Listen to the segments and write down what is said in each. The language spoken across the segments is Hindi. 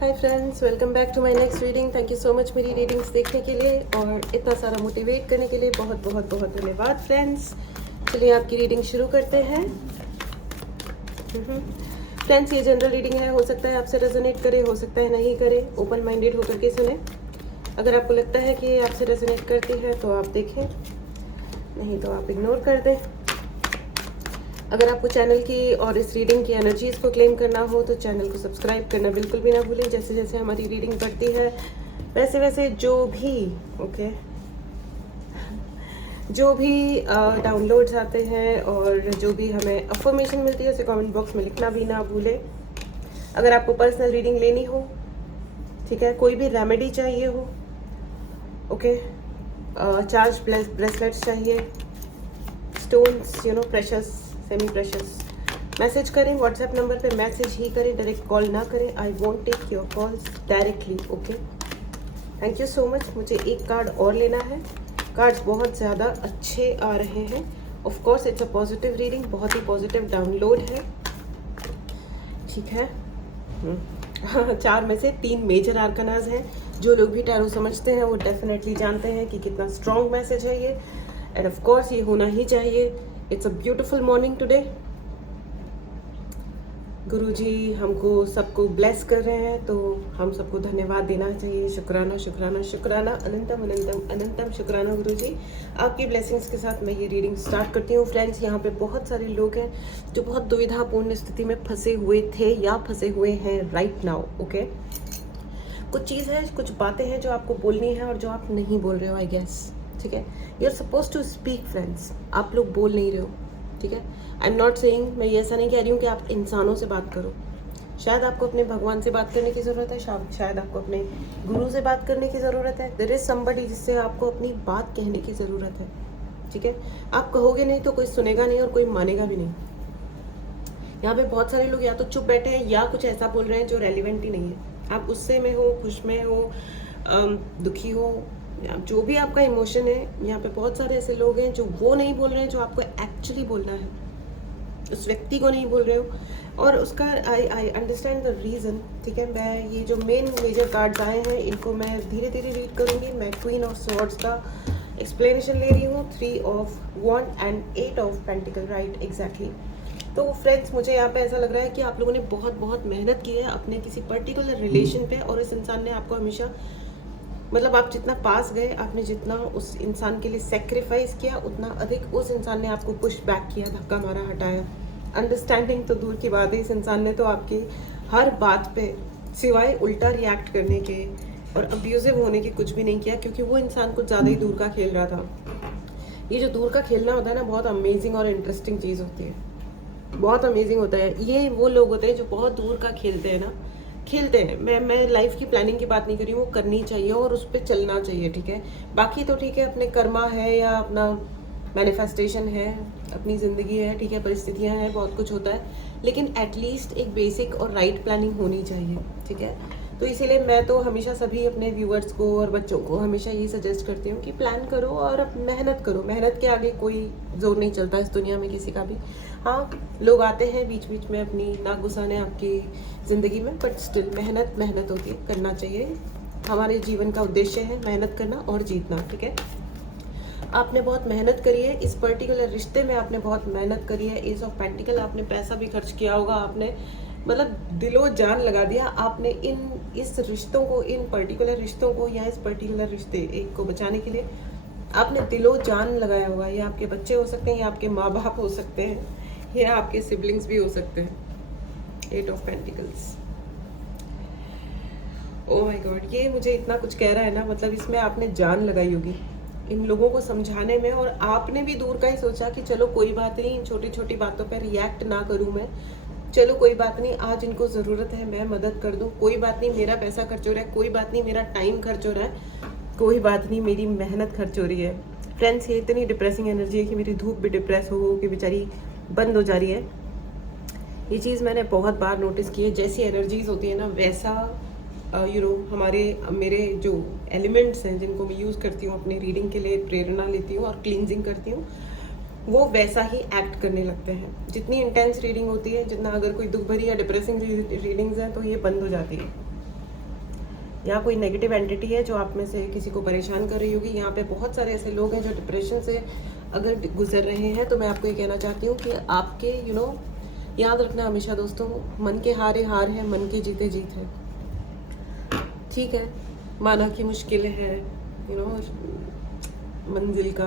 Hi friends, welcome back to my next reading. Thank you so much मेरी रीडिंग्स देखने के लिए और इतना सारा मोटिवेट करने के लिए बहुत बहुत बहुत धन्यवाद फ्रेंड्स। चलिए आपकी रीडिंग शुरू करते हैं। फ्रेंड्स, ये जनरल रीडिंग है, हो सकता है आपसे रेजोनेट करे, हो सकता है नहीं करे। ओपन माइंडेड होकर के सुने। अगर आपको लगता है कि ये आपसे रेजोनेट करती है तो आप देखें, नहीं तो आप इग्नोर कर दें। अगर आपको चैनल की और इस रीडिंग की एनर्जीज़ को क्लेम करना हो तो चैनल को सब्सक्राइब करना बिल्कुल भी ना भूलें। जैसे जैसे हमारी रीडिंग बढ़ती है वैसे वैसे जो भी डाउनलोड्स आते हैं और जो भी हमें अफर्मेशन मिलती है उसे कमेंट बॉक्स में लिखना भी ना भूलें। अगर आपको पर्सनल रीडिंग लेनी हो, ठीक है, कोई भी रेमेडी चाहिए हो, चार्ज ब्रेसलेट्स चाहिए, stones, precious, semi precious, message करें। व्हाट्सएप नंबर पे मैसेज ही करें, डायरेक्ट कॉल ना करें। I want take your calls directly. Okay, thank you so much. मुझे एक कार्ड और लेना है। कार्ड्स बहुत ज़्यादा अच्छे आ रहे हैं। Of course it's a positive reading, बहुत ही पॉजिटिव डाउनलोड है, ठीक है। 4 में से 3 मेजर आर्कनाज हैं। जो लोग भी टैरो समझते हैं वो डेफिनेटली जानते हैं कि कितना स्ट्रॉन्ग मैसेज है ये, एंड ऑफ कोर्स ये होना ही चाहिए। It's a beautiful morning today. Guruji हमको सबको ब्लेस कर रहे हैं तो हम सबको धन्यवाद देना चाहिए। शुक्राना शुक्राना शुक्राना, अनंतम अनंतम अनंतम शुक्राना गुरुजी। आपकी ब्लेसिंग्स के साथ मैं ये रीडिंग स्टार्ट करती हूँ। फ्रेंड्स, यहाँ पे बहुत सारे लोग हैं जो बहुत दुविधापूर्ण स्थिति में फंसे हुए थे या फंसे हुए हैं राइट नाउ। ओके, कुछ चीज़ है, कुछ बातें हैं जो आपको बोलनी है और जो आप नहीं बोल रहे हो, आई गेस, ठीक है। You are suppose to speak friends, आप लोग बोल नहीं रहे हो, ठीक है। आई एम नॉट सेइंग, मैं ये ऐसा नहीं कह रही हूँ कि आप इंसानों से बात करो। शायद आपको अपने भगवान से बात करने की ज़रूरत है, शायद आपको अपने गुरु से बात करने की ज़रूरत है। देयर इज़ समबडी जिससे आपको अपनी बात कहने की ज़रूरत है, ठीक है। आप कहोगे नहीं तो कोई सुनेगा नहीं और कोई मानेगा भी नहीं। यहाँ पे बहुत सारे लोग या तो चुप बैठे हैं या कुछ ऐसा बोल रहे हैं जो रेलिवेंट ही नहीं है। आप गुस्से में हो, खुश में हो, दुखी हो, जो भी आपका इमोशन है, यहाँ पे बहुत सारे ऐसे लोग हैं जो वो नहीं बोल रहे हैं जो आपको एक्चुअली बोलना है। उस व्यक्ति को नहीं बोल रहे हो और उसका आई अंडरस्टैंड द रीज़न, ठीक है। मैं ये जो मेन मेजर कार्ड्स आए हैं इनको मैं धीरे धीरे रीड करूँगी। मैं क्वीन ऑफ स्वॉर्ड्स का एक्सप्लेनेशन ले रही हूँ, 3 of wand and 8 of pentacle, right, exactly. तो फ्रेंड्स, मुझे यहाँ पे ऐसा लग रहा है कि आप लोगों ने बहुत बहुत मेहनत की है अपने किसी पर्टिकुलर रिलेशन पे और इस इंसान ने आपको हमेशा, मतलब आप जितना पास गए, आपने जितना उस इंसान के लिए सेक्रीफाइस किया उतना अधिक उस इंसान ने आपको पुश बैक किया, धक्का मारा, हटाया। अंडरस्टैंडिंग तो दूर की बात है, इस इंसान ने तो आपकी हर बात पे सिवाय उल्टा रिएक्ट करने के और अब्यूजिव होने के कुछ भी नहीं किया, क्योंकि वो इंसान कुछ ज़्यादा ही दूर का खेल रहा था। ये जो दूर का खेलना होता है ना, बहुत अमेजिंग और इंटरेस्टिंग चीज़ होती है, बहुत अमेजिंग होता है। ये वो लोग होते हैं जो बहुत दूर का खेलते हैं ना, खेलते हैं। मैं लाइफ की प्लानिंग की बात नहीं कर रही हूँ, वो करनी चाहिए और उस पर चलना चाहिए, ठीक है। बाकी तो ठीक है, अपने कर्मा है या अपना मैनिफेस्टेशन है, अपनी ज़िंदगी है, ठीक है, परिस्थितियाँ हैं, बहुत कुछ होता है, लेकिन एटलीस्ट एक बेसिक और राइट प्लानिंग होनी चाहिए, ठीक है। तो इसीलिए मैं तो हमेशा सभी अपने व्यूअर्स को और बच्चों को हमेशा ये सजेस्ट करती हूँ कि प्लान करो और मेहनत करो। मेहनत के आगे कोई जोर नहीं चलता इस दुनिया में किसी का भी। हाँ, लोग आते हैं बीच बीच में अपनी नाक घुसाने आपकी ज़िंदगी में, बट स्टिल मेहनत मेहनत होती है, करना चाहिए। हमारे जीवन का उद्देश्य है मेहनत करना और जीतना, ठीक है। आपने बहुत मेहनत करी है इस पर्टिकुलर रिश्ते में, आपने बहुत मेहनत करी है। एज ऑफ पेंटिकल, आपने पैसा भी खर्च किया होगा, आपने मतलब दिलो जान लगा दिया आपने इस रिश्तों को, इन पर्टिकुलर रिश्तों को या इस पर्टिकुलर रिश्ते एक को बचाने के लिए आपने दिलो जान लगाया होगा। ये आपके बच्चे हो सकते हैं, ये आपके माँ बाप हो सकते हैं, ये आपके सिबलिंग्स भी हो सकते हैं। 8 of pentacles, oh my God, ये मुझे इतना कुछ कह रहा है ना, मतलब इसमें आपने जान लगाई होगी इन लोगों को समझाने में, और आपने भी दूर का ही सोचा कि चलो कोई बात नहीं, इन छोटी छोटी बातों पर रिएक्ट ना करूं मैं, चलो कोई बात नहीं, आज इनको ज़रूरत है मैं मदद कर दूं, कोई बात नहीं मेरा पैसा खर्च हो रहा है, कोई बात नहीं मेरा टाइम खर्च हो रहा है, कोई बात नहीं मेरी मेहनत खर्च हो रही है। फ्रेंड्स, ये इतनी डिप्रेसिंग एनर्जी है कि मेरी धूप भी डिप्रेस हो कि बेचारी बंद हो जा रही है। ये चीज़ मैंने बहुत बार नोटिस की है। जैसी एनर्जीज होती है ना, वैसा हमारे मेरे जो एलिमेंट्स हैं जिनको मैं यूज़ करती हूँ अपनी रीडिंग के लिए, प्रेरणा लेती हूँ और क्लींजिंग करती हूँ, वो वैसा ही एक्ट करने लगते हैं। जितनी इंटेंस रीडिंग होती है, जितना अगर कोई दुख भरी या डिप्रेसिंग रीडिंग्स हैं तो ये बंद हो जाती है। यहाँ कोई नेगेटिव एंटिटी है जो आप में से किसी को परेशान कर रही होगी। यहाँ पे बहुत सारे ऐसे लोग हैं जो डिप्रेशन से अगर गुजर रहे हैं, तो मैं आपको ये कहना चाहती हूँ कि आपके याद रखना हमेशा दोस्तों, मन के हारे हार है, मन के जीते जीत है। ठीक है, माना कि मुश्किल है मंजिल का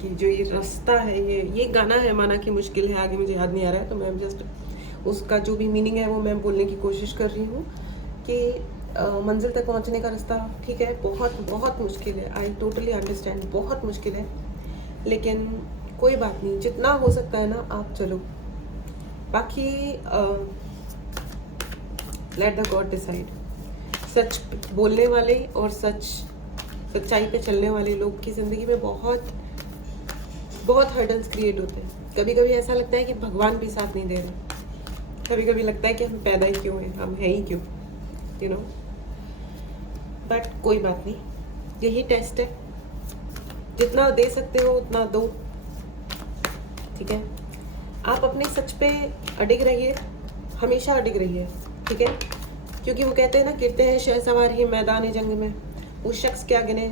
कि जो ये रास्ता है, ये गाना है माना कि मुश्किल है, आगे मुझे याद नहीं आ रहा है, तो मैं जस्ट उसका जो भी मीनिंग है वो मैं बोलने की कोशिश कर रही हूँ कि मंजिल तक पहुँचने का रास्ता ठीक है बहुत बहुत मुश्किल है। आई टोटली अंडरस्टैंड, बहुत मुश्किल है, लेकिन कोई बात नहीं, जितना हो सकता है ना आप चलो। बाकी लेट द गॉड डिसाइड। सच बोलने वाले और सच्चाई पे चलने वाले लोग की ज़िंदगी में बहुत बहुत हर्डल्स क्रिएट होते हैं। कभी कभी ऐसा लगता है कि भगवान भी साथ नहीं दे रहा, कभी कभी लगता है कि हम पैदा ही क्यों हैं, हम हैं ही क्यों, बट कोई बात नहीं, यही टेस्ट है। जितना दे सकते हो उतना दो, ठीक है। आप अपने सच पे अडिग रहिए, हमेशा अडिग रहिए, ठीक है, क्योंकि वो कहते हैं ना, गिरते हैं शहसवार ही मैदान जंग में, वो शख्स क्या गिने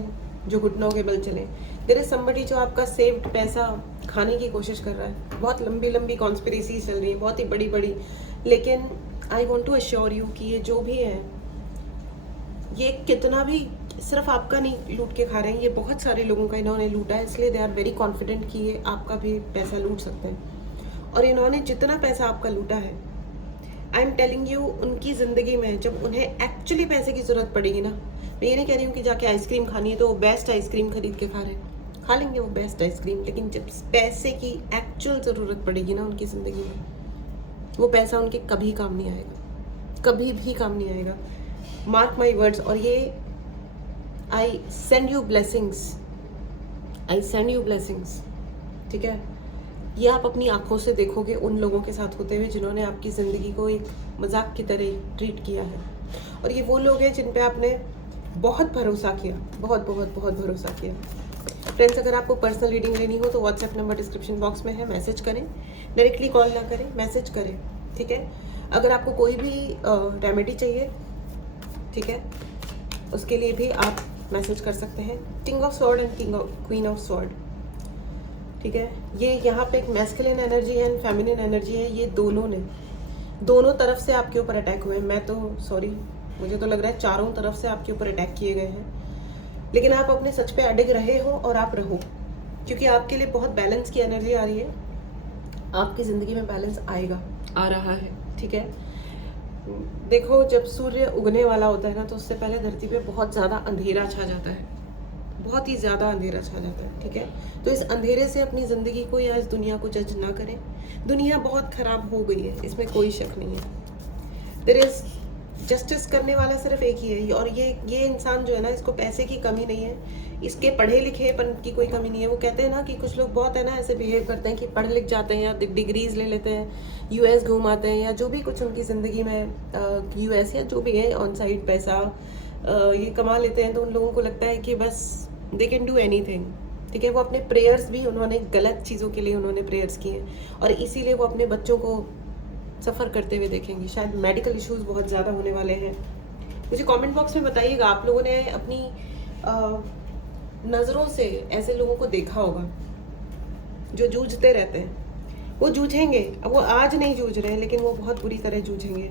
जो घुटनों के बल चले। देयर इज समबडी जो आपका सेव्ड पैसा खाने की कोशिश कर रहा है। बहुत लंबी लंबी कॉन्स्पिरेसी चल रही है, बहुत ही बड़ी बड़ी, लेकिन I want to assure you कि ये जो भी है, ये कितना भी सिर्फ आपका नहीं लूट के खा रहे हैं, ये बहुत सारे लोगों का इन्होंने लूटा है, इसलिए दे आर वेरी कॉन्फिडेंट कि ये आपका भी पैसा लूट सकते हैं। और इन्होंने जितना पैसा आपका लूटा है, आई एम टेलिंग यू, उनकी ज़िंदगी में जब उन्हें एक्चुअली पैसे की ज़रूरत पड़ेगी ना, मैं ये नहीं कह रही हूँ कि जाके आइसक्रीम खानी है तो वो बेस्ट आइसक्रीम खरीद के खा रहे हैं, खा लेंगे वो बेस्ट आइसक्रीम, लेकिन जब पैसे की एक्चुअल ज़रूरत पड़ेगी ना उनकी ज़िंदगी में, वो पैसा उनके कभी काम नहीं आएगा, कभी भी काम नहीं आएगा। Mark my words. और ये I send you blessings, I send you blessings, ठीक है। ये आप अपनी आंखों से देखोगे उन लोगों के साथ होते हुए जिन्होंने आपकी ज़िंदगी को एक मजाक की तरह ट्रीट किया है। और ये वो लोग हैं जिन पे आपने बहुत भरोसा किया, बहुत बहुत बहुत भरोसा किया। फ्रेंड्स, अगर आपको पर्सनल रीडिंग लेनी हो तो व्हाट्सएप नंबर डिस्क्रिप्शन बॉक्स में है, मैसेज करें, डायरेक्टली कॉल ना करें, मैसेज करें, ठीक है। अगर आपको कोई भी रेमेडी चाहिए, ठीक है, उसके लिए भी आप मैसेज कर सकते हैं। King of sword and queen of sword, ठीक है। ये यहाँ पे एक मैस्कुलिन एनर्जी है एंड फेमिनिन एनर्जी है, ये दोनों तरफ से आपके ऊपर अटैक हुए हैं। मैं तो सॉरी, मुझे तो लग रहा है चारों तरफ से आपके ऊपर अटैक किए गए हैं, लेकिन आप अपने सच पे अडिग रहे हो और आप रहो, क्योंकि आपके लिए बहुत बैलेंस की एनर्जी आ रही है। आपकी ज़िंदगी में बैलेंस आएगा, आ रहा है, ठीक है। देखो, जब सूर्य उगने वाला होता है ना, तो उससे पहले धरती पे बहुत ज़्यादा अंधेरा छा जाता है, बहुत ही ज़्यादा अंधेरा छा जाता है, ठीक है। तो इस अंधेरे से अपनी ज़िंदगी को या इस दुनिया को जज ना करें। दुनिया बहुत ख़राब हो गई है, इसमें कोई शक नहीं है। देयर इज़ जस्टिस करने वाला सिर्फ एक ही है, और ये इंसान जो है ना, इसको पैसे की कमी नहीं है, इसके पढ़े लिखेपन की कोई कमी नहीं है। वो कहते हैं ना कि कुछ लोग बहुत है ना ऐसे बिहेव करते हैं कि पढ़ लिख जाते हैं या डिग्रीज ले लेते हैं, यूएस घूम आते हैं, या जो भी कुछ उनकी ज़िंदगी में यूएस या जो भी है ऑन साइड पैसा ये कमा लेते हैं, तो उन लोगों को लगता है कि बस दे कैन डू एनीथिंग, ठीक है। वो अपने प्रेयर्स भी उन्होंने गलत चीज़ों के लिए उन्होंने प्रेयर्स किए, और इसीलिए वो अपने बच्चों को सफ़र करते हुए देखेंगे। शायद मेडिकल इश्यूज बहुत ज़्यादा होने वाले हैं। मुझे कमेंट बॉक्स में बताइएगा, आप लोगों ने अपनी नज़रों से ऐसे लोगों को देखा होगा जो जूझते रहते हैं। वो जूझेंगे, अब वो आज नहीं जूझ रहे हैं, लेकिन वो बहुत बुरी तरह जूझेंगे,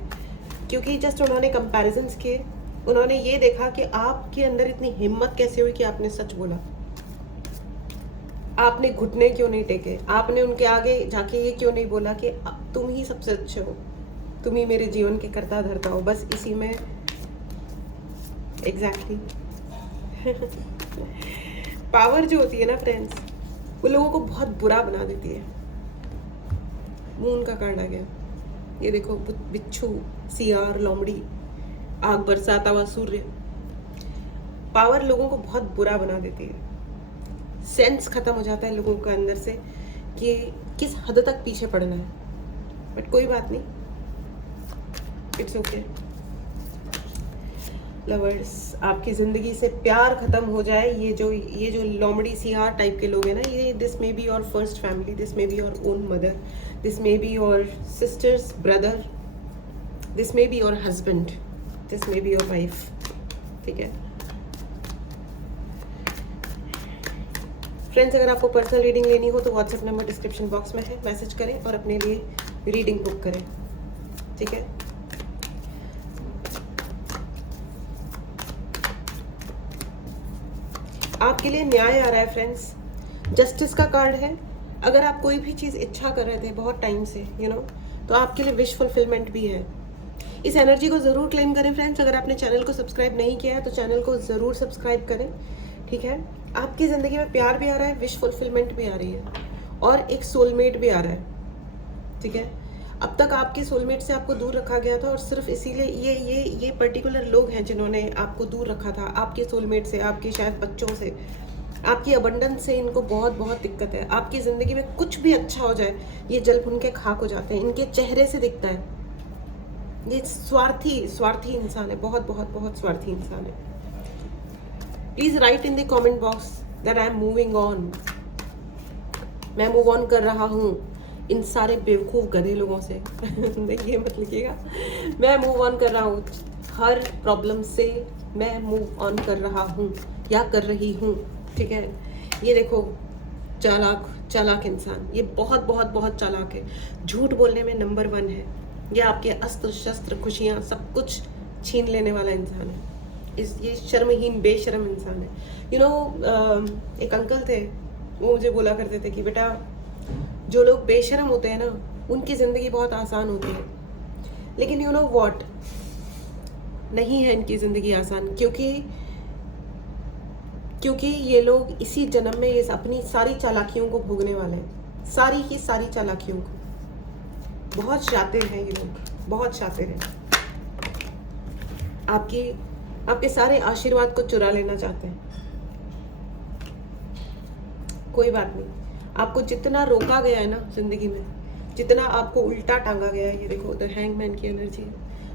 क्योंकि जस्ट उन्होंने कंपैरिजन्स किए, उन्होंने ये देखा कि आपके अंदर इतनी हिम्मत कैसे हुई कि आपने सच बोला, आपने घुटने क्यों नहीं टेके, आपने उनके आगे जाके ये क्यों नहीं बोला कि तुम ही सबसे अच्छे हो, तुम ही मेरे जीवन के कर्ता धर्ता हो। बस इसी में एग्जैक्टली पावर जो होती है ना फ्रेंड्स, वो लोगों को बहुत बुरा बना देती है। मून का कार्ड आ गया, ये देखो, बिच्छू, सियार, लोमड़ी, आग बरसाता हुआ सूर्य। पावर लोगों को बहुत बुरा बना देती है, सेंस खत्म हो जाता है लोगों के अंदर से कि किस हद तक पीछे पड़ना है, बट कोई बात नहीं, इट्स ओके। लवर्स, आपकी ज़िंदगी से प्यार ख़त्म हो जाए, ये जो लोमड़ी सियार टाइप के लोग हैं ना, ये this may be your first family, this may be your own mother, this may be your sisters brother, this may be your husband, this may be your wife, ठीक है फ्रेंड्स, अगर आपको पर्सनल रीडिंग लेनी हो तो व्हाट्सएप नंबर डिस्क्रिप्शन बॉक्स में है, मैसेज करें और अपने लिए रीडिंग बुक करें, ठीक है। आपके लिए न्याय आ रहा है फ्रेंड्स, जस्टिस का कार्ड है। अगर आप कोई भी चीज़ इच्छा कर रहे थे बहुत टाइम से, तो आपके लिए विश फुलफिलमेंट भी है। इस एनर्जी को ज़रूर क्लेम करें फ्रेंड्स। अगर आपने चैनल को सब्सक्राइब नहीं किया है तो चैनल को ज़रूर सब्सक्राइब करें, ठीक है। आपकी ज़िंदगी में प्यार भी आ रहा है, विश फुलफिलमेंट भी आ रही है और एक सोलमेट भी आ रहा है, ठीक है। अब तक आपके सोलमेट से आपको दूर रखा गया था और सिर्फ इसीलिए ये पर्टिकुलर लोग हैं जिन्होंने आपको दूर रखा था आपके सोलमेट से, आपके शायद बच्चों से, आपकी अबंडेंस से। इनको बहुत बहुत दिक्कत है। आपकी ज़िंदगी में कुछ भी अच्छा हो जाए ये जल भुन के खाक हो जाते हैं, इनके चेहरे से दिखता है। ये स्वार्थी इंसान है, बहुत बहुत बहुत स्वार्थी इंसान है। Please right in the comment box that I am moving on. मैं मूव ऑन कर रहा हूँ इन सारे बेवकूफ़ गधे लोगों से। ये मत लिखिएगा, मैं मूव ऑन कर रहा हूँ हर प्रॉब्लम से, मैं मूव ऑन कर रहा हूँ या कर रही हूँ, ठीक है। ये देखो चालाक इंसान, ये बहुत बहुत बहुत चालाक है, झूठ बोलने में नंबर 1 है। ये आपके अस्त्र शस्त्र खुशियाँ सब कुछ छीन लेने वाला इंसान है। ये शर्महीन बेशर्म इंसान है। एक अंकल थे, वो मुझे बोला करते थे कि बेटा जो लोग बेशर्म होते हैं ना उनकी ज़िंदगी बहुत आसान होती है, लेकिन यू नो व्हाट, नहीं है इनकी ज़िंदगी आसान, क्योंकि ये लोग इसी जन्म में ये अपनी सारी चालाकियों को भोगने वाले हैं, सारी की सारी चालाकियों को। बहुत शातिर हैं ये लोग, बहुत शातिर हैं। आपके सारे आशीर्वाद को चुरा लेना चाहते हैं। कोई बात नहीं, आपको जितना रोका गया है ना जिंदगी में, जितना आपको उल्टा टांगा गया है, ये देखो उधर हैंगमैन की एनर्जी है,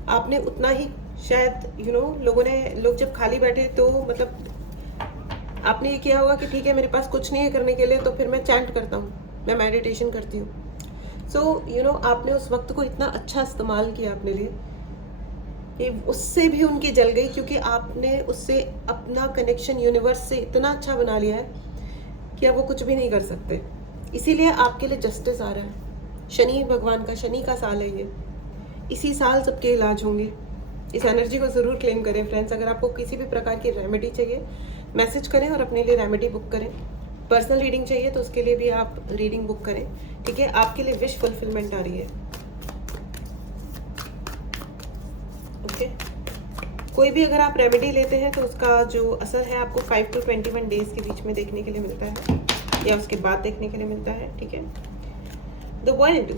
आपने उतना ही शायद लोग जब खाली बैठे तो मतलब आपने ये किया होगा कि ठीक है मेरे पास कुछ नहीं है करने के लिए, तो फिर मैं चैंट करता हूँ, मैं मेडिटेशन करती हूँ। सो आपने उस वक्त को इतना अच्छा इस्तेमाल किया अपने लिए कि उससे भी उनकी जल गई, क्योंकि आपने उससे अपना कनेक्शन यूनिवर्स से इतना अच्छा बना लिया है कि अब वो कुछ भी नहीं कर सकते। इसीलिए आपके लिए जस्टिस आ रहा है। शनि भगवान का, शनि का साल है ये, इसी साल सबके इलाज होंगे। इस एनर्जी को ज़रूर क्लेम करें फ्रेंड्स। अगर आपको किसी भी प्रकार की रेमेडी चाहिए मैसेज करें और अपने लिए रेमेडी बुक करें। पर्सनल रीडिंग चाहिए तो उसके लिए भी आप रीडिंग बुक करें, ठीक है। आपके लिए विश फुलफिलमेंट आ रही है, ओके। कोई भी अगर आप रेमेडी लेते हैं तो उसका जो असर है आपको 5 to 21 डेज के बीच में देखने के लिए मिलता है, या उसके बाद देखने के लिए मिलता है, ठीक है। द वर्ल्ड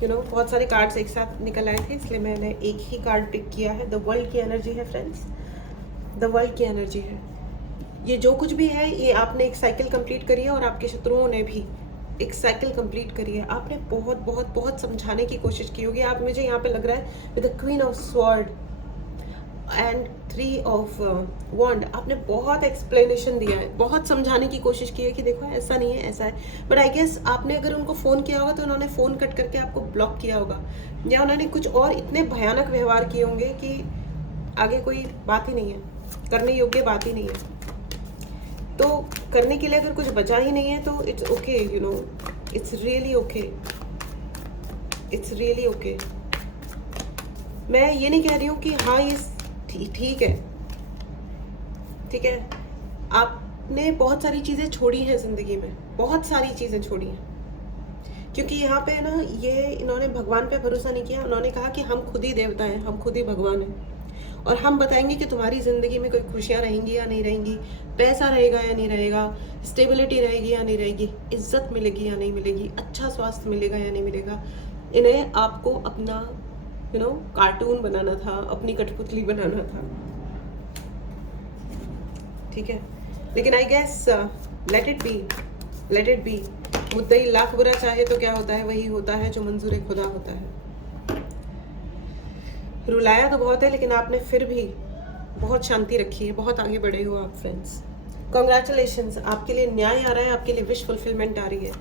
बहुत सारे कार्ड्स एक साथ निकल आए थे, इसलिए मैंने एक ही कार्ड पिक किया है। द वर्ल्ड की एनर्जी है फ्रेंड्स, द वर्ल्ड की एनर्जी है। ये जो कुछ भी है ये आपने एक साइकिल कंप्लीट करी है और आपके शत्रुओं ने भी एक साइकिल कंप्लीट करी है। आपने बहुत बहुत बहुत समझाने की कोशिश की होगी। आप, मुझे यहाँ पे लग रहा है with the queen of sword and 3 of wand, आपने बहुत एक्सप्लेनेशन दिया है, बहुत समझाने की कोशिश की है कि देखो ऐसा नहीं है, ऐसा है। बट आई गेस आपने अगर उनको फ़ोन किया होगा तो उन्होंने फ़ोन कट करके आपको ब्लॉक किया होगा, या उन्होंने कुछ और इतने भयानक व्यवहार किए होंगे कि आगे कोई बात ही नहीं है, करने योग्य बात ही नहीं है। तो करने के लिए अगर कुछ बचा ही नहीं है तो it's okay, it's really okay, it's really okay. मैं ये नहीं कह रही हूँ कि हाँ ये ठीक है, ठीक है। आपने बहुत सारी चीज़ें छोड़ी हैं ज़िंदगी में, बहुत सारी चीज़ें छोड़ी हैं, क्योंकि यहाँ पे ना इन्होंने भगवान पे भरोसा नहीं किया। उन्होंने कहा कि हम खुद ही देवता हैं, हम खुद ही भगवान हैं, और हम बताएंगे कि तुम्हारी ज़िंदगी में कोई खुशियाँ रहेंगी या नहीं रहेंगी, पैसा रहेगा या नहीं रहेगा, स्टेबिलिटी रहेगी या नहीं रहेगी, इज्जत मिलेगी या नहीं मिलेगी, अच्छा स्वास्थ्य मिलेगा या नहीं मिलेगा। इन्हें आपको अपना कार्टून बनाना था, अपनी कठपुतली बनाना था, ठीक है। लेकिन I guess let it be. मुद्दई लाख बुरा चाहे तो क्या होता है, वही होता है जो मंजूर खुदा होता है। रुलाया तो बहुत है, लेकिन आपने फिर भी बहुत शांति रखी है, बहुत आगे बढ़े हो आप फ्रेंड्स। कॉन्ग्रेचुलेशंस, आपके लिए न्याय आ रहा है, आपके लिए विश फुलफिलमेंट आ रही है,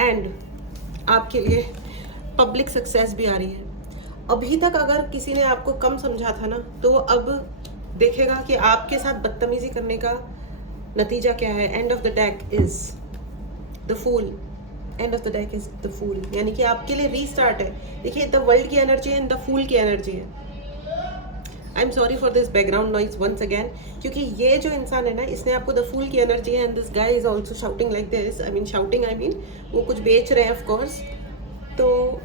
एंड आपके लिए पब्लिक सक्सेस भी आ रही है। अभी तक अगर किसी ने आपको कम समझा था ना, तो वो अब देखेगा कि आपके साथ बदतमीजी करने का नतीजा क्या है। End of the deck is the fool. End of the deck is the fool, यानी कि आपके लिए रीस्टार्ट है। देखिए, द वर्ल्ड की एनर्जी है, द फूल की एनर्जी है। I am sorry for this background noise once again, क्योंकि ये जो इंसान है ना, इसने आपको द फूल की एनर्जी है, and this guy is also shouting like this. I mean shouting, I mean वो कुछ बेच रहे हैं ऑफ कोर्स। तो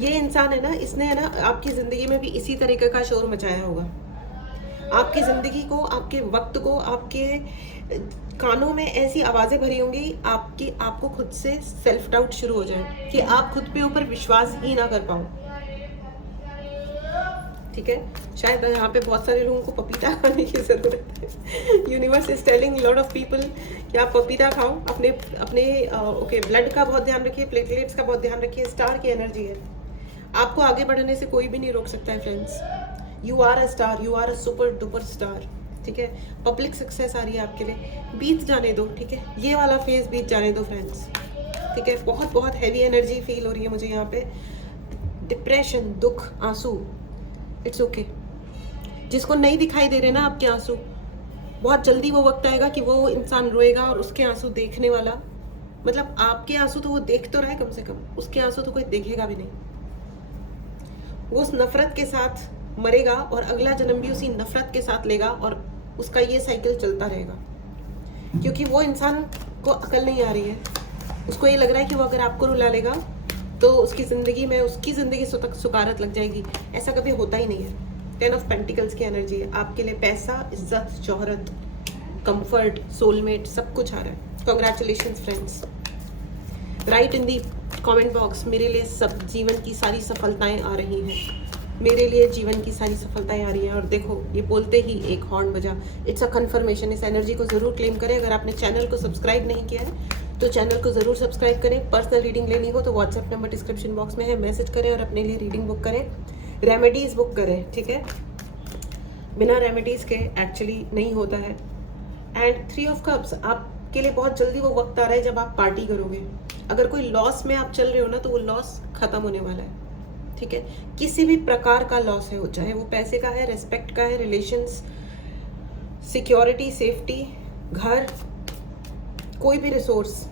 ये इंसान है ना, इसने है ना आपकी ज़िंदगी में भी इसी तरीके का शोर मचाया होगा। आपकी ज़िंदगी को, आपके वक्त को, आपके कानों में ऐसी आवाज़ें भरी होंगी आपको खुद से सेल्फ डाउट शुरू हो जाए कि आप खुद पे ऊपर विश्वास ही ना कर पाओ। ठीक है, शायद यहाँ पे बहुत सारे लोगों को पपीता खाने की ज़रूरत है। Universe is telling lot of people कि आप पपीता खाओ। अपने ओके, ब्लड का बहुत ध्यान रखिए, प्लेटलेट्स का बहुत ध्यान रखिए। स्टार की एनर्जी है, आपको आगे बढ़ने से कोई भी नहीं रोक सकता है friends. You are a star, you are a super duper star. ठीक है, पब्लिक सक्सेस आ रही है आपके लिए, बीत जाने दो। ठीक है, ये वाला फेज बीत जाने दो फ्रेंड्स। ठीक है, बहुत बहुत हैवी एनर्जी फील हो रही है मुझे यहाँ पे। डिप्रेशन, दुख, आंसू, इट्स ओके। जिसको नहीं दिखाई दे रहे ना आपके आंसू, बहुत जल्दी वो वक्त आएगा कि वो इंसान रोएगा और उसके आंसू देखने वाला, मतलब आपके आंसू तो वो देख तो रहा है कम से कम, उसके आंसू तो कोई देखेगा भी नहीं। वो उस नफरत के साथ मरेगा और अगला जन्म भी उसी नफरत के साथ लेगा, और उसका ये साइकिल चलता रहेगा। क्योंकि वो इंसान को अकल नहीं आ रही है। उसको ये लग रहा है कि वो अगर आपको रुला लेगा तो उसकी ज़िंदगी में, उसकी ज़िंदगी सुकारत लग जाएगी। ऐसा कभी होता ही नहीं है। 10 ऑफ पेंटिकल्स की एनर्जी है आपके लिए। पैसा, इज्जत, शोहरत, कंफर्ट, सोलमेट, सब कुछ आ रहा है। Congratulations friends. राइट इन दी कमेंट बॉक्स, मेरे लिए सब जीवन की सारी सफलताएं आ रही हैं। मेरे लिए जीवन की सारी सफलताएं आ रही हैं। और देखो, ये बोलते ही एक हॉर्न बजा। It's a conformation. इस एनर्जी को ज़रूर क्लेम करें। अगर आपने चैनल को सब्सक्राइब नहीं किया है तो चैनल को ज़रूर सब्सक्राइब करें। पर्सनल रीडिंग लेनी हो तो व्हाट्सएप नंबर डिस्क्रिप्शन बॉक्स में है, मैसेज करें और अपने लिए रीडिंग बुक करें। रेमेडीज़ बुक करें। ठीक है, बिना रेमेडीज़ के एक्चुअली नहीं होता है। एंड 3 ऑफ कप्स, आपके लिए बहुत जल्दी वो वक्त आ रहा है जब आप पार्टी करोगे। अगर कोई लॉस में आप चल रहे हो ना, तो वो लॉस खत्म होने वाला है। ठीक है, किसी भी प्रकार का लॉस है, चाहे वो पैसे का है, रेस्पेक्ट का है, रिलेशंस, सिक्योरिटी, सेफ्टी, घर, कोई भी रिसोर्स,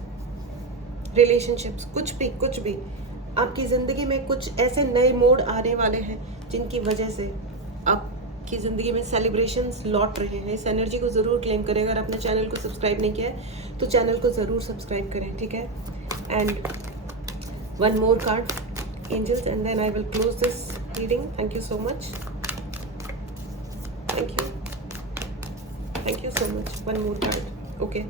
रिलेशनशिप्स, कुछ भी आपकी ज़िंदगी में कुछ ऐसे नए मोड़ आने वाले हैं जिनकी वजह से आपकी ज़िंदगी में सेलिब्रेशंस लौट रहे हैं। इस एनर्जी को ज़रूर क्लेम करें। अगर आपने चैनल को सब्सक्राइब नहीं किया है तो चैनल को ज़रूर सब्सक्राइब करें। ठीक है, and one more card, angels, and then I will close this reading. Thank you so much. Thank you so much. One more card. Okay.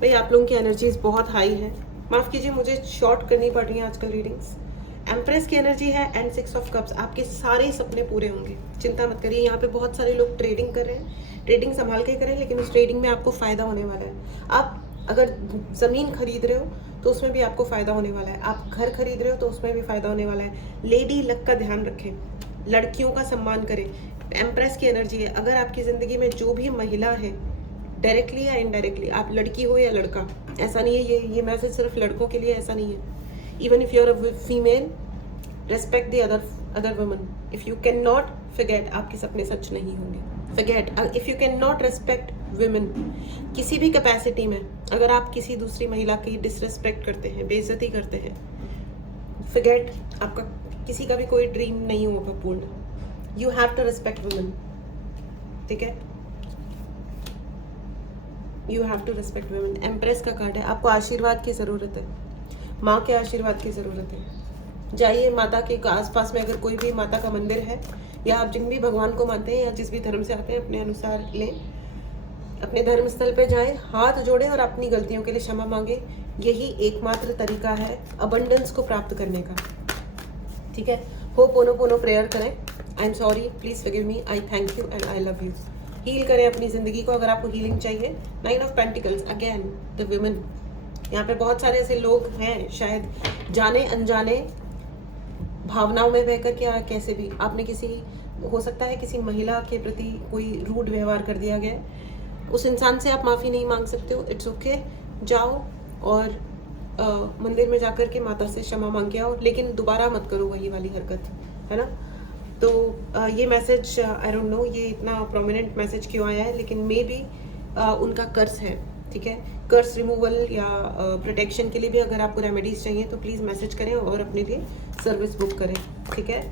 भाई, आप लोगों की एनर्जीज बहुत हाई है। माफ़ कीजिए, मुझे शॉर्ट करनी पड़ रही है आजकल रीडिंग्स। एम्प्रेस की एनर्जी है एंड 6 ऑफ कप्स। आपके सारे सपने पूरे होंगे, चिंता मत करिए। यहाँ पे बहुत सारे लोग ट्रेडिंग कर रहे हैं। ट्रेडिंग संभाल के करें, लेकिन उस ट्रेडिंग में आपको फ़ायदा होने वाला है। आप अगर ज़मीन खरीद रहे हो तो उसमें भी आपको फ़ायदा होने वाला है। आप घर खरीद रहे हो तो उसमें भी फ़ायदा होने वाला है। लेडी लक का ध्यान रखें, लड़कियों का सम्मान करें। एम्प्रेस की एनर्जी है। अगर आपकी ज़िंदगी में जो भी महिला है, डायरेक्टली या इनडायरेक्टली, आप लड़की हो या लड़का, ऐसा नहीं है ये मैसेज सिर्फ लड़कों के लिए, ऐसा नहीं है। Even if you are a female, respect the other woman. If you can not forget, आपके सपने सच नहीं होंगे। Forget, if you can not respect women, किसी भी कैपेसिटी में अगर आप किसी दूसरी महिला की डिसरेस्पेक्ट करते हैं, बेइज्जती करते हैं, फॉरगेट, आपका किसी का भी कोई ड्रीम नहीं होगा पूर्ण। You have to respect women. ठीक है, you have to respect women. Empress का कार्ड है। आपको आशीर्वाद की ज़रूरत है, माँ के आशीर्वाद की ज़रूरत है। जाइए माता के आसपास में, अगर कोई भी माता का मंदिर है, या आप जिन भी भगवान को मानते हैं या जिस भी धर्म से आते हैं, अपने अनुसार लें, अपने धर्म स्थल पे जाएं, हाथ जोड़ें और अपनी गलतियों के लिए क्षमा मांगे। यही एकमात्र तरीका है अबंडेंस को प्राप्त करने का। ठीक है, होपोनोपोनो प्रेयर करें। I am sorry, please forgive me, I thank you and I love you. Heal करें अपनी ज़िंदगी को अगर आपको हीलिंग चाहिए। 9 of pentacles, again the women. यहाँ पे बहुत सारे ऐसे लोग हैं, शायद जाने अनजाने भावनाओं में बहकर, क्या कैसे भी आपने हो सकता है किसी महिला के प्रति कोई रूड व्यवहार कर दिया गया। उस इंसान से आप माफ़ी नहीं मांग सकते हो, इट्स ओके। जाओ और मंदिर में जाकर के माता से क्षमा मांग के आओ, लेकिन दोबारा मत करो वही वाली हरकत, है ना। तो ये मैसेज आई डोंट नो ये इतना प्रोमिनेंट मैसेज क्यों आया है, लेकिन मे बी उनका कर्ज है, ठीक है। कर्ज रिमूवल या प्रोटेक्शन के लिए भी अगर आपको रेमेडीज चाहिए तो प्लीज़ मैसेज करें और अपने लिए सर्विस बुक करें, ठीक है।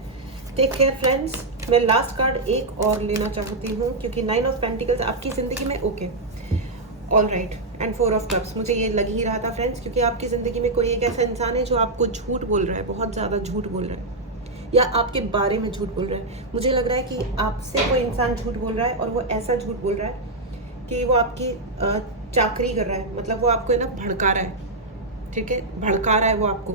Take care friends. मैं लास्ट कार्ड एक और लेना चाहती हूँ क्योंकि 9 ऑफ पेंटिकल्स आपकी ज़िंदगी में okay, all right, and 4 of cups मुझे ये लग ही रहा था फ्रेंड्स, क्योंकि आपकी ज़िंदगी में कोई एक ऐसा इंसान है जो आपको झूठ बोल रहा है, बहुत ज़्यादा झूठ बोल रहा है या आपके बारे में झूठ बोल रहा है। मुझे लग रहा है कि आपसे कोई इंसान झूठ बोल रहा है और वो ऐसा झूठ बोल रहा है कि वो आपकी चाकरी कर रहा है, मतलब वो आपको है ना भड़का रहा है, ठीक है, भड़का रहा है वो आपको,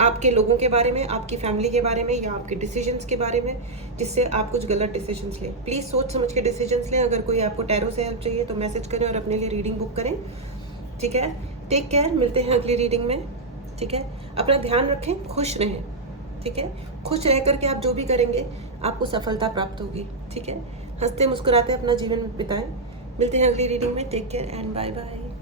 आपके लोगों के बारे में, आपकी फैमिली के बारे में या आपके डिसीजंस के बारे में, जिससे आप कुछ गलत डिसीजंस लें। प्लीज़ सोच समझ के डिसीजंस लें। अगर कोई आपको टैरो से हेल्प चाहिए तो मैसेज करें और अपने लिए रीडिंग बुक करें, ठीक है। टेक केयर, मिलते हैं अगली रीडिंग में, ठीक है। अपना ध्यान रखें, खुश रहें, ठीक है। खुश रह करके आप जो भी करेंगे आपको सफलता प्राप्त होगी, ठीक है। हंसते मुस्कुराते अपना जीवन बिताएं। मिलते हैं अगली रीडिंग में। Take care and bye bye.